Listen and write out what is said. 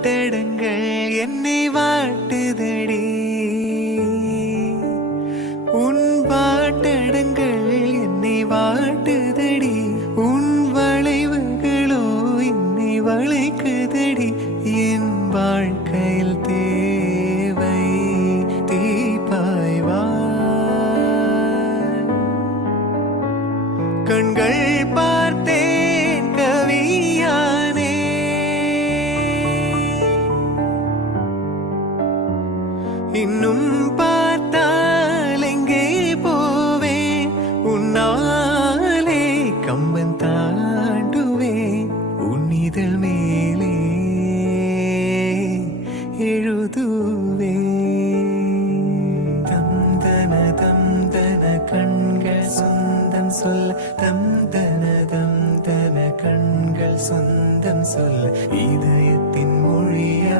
பாட்டடங்கள் என்னை வாட்டுதடி. உன் பாட்டடங்கள் என்னை வாட்டுதடி. உன் வளைவுகளோ என்னை வளைக்குதடி. என் வாழ்க்கையில் தேவை தீப்பாய்வா. கண்கள் பார்த்தேன் கவியானே. இன்னும் பார்த்தால் எங்கே போவேன். உன்னாலே கம்பன் தாண்டுவேன். உன் இதழ் மேலே எழுதுவேன். தம் தன கண்கள் சொந்தம் சொல்ல. தம் தன கண்கள் சொந்தம் சொல்ல. இதயத்தின் மொழியா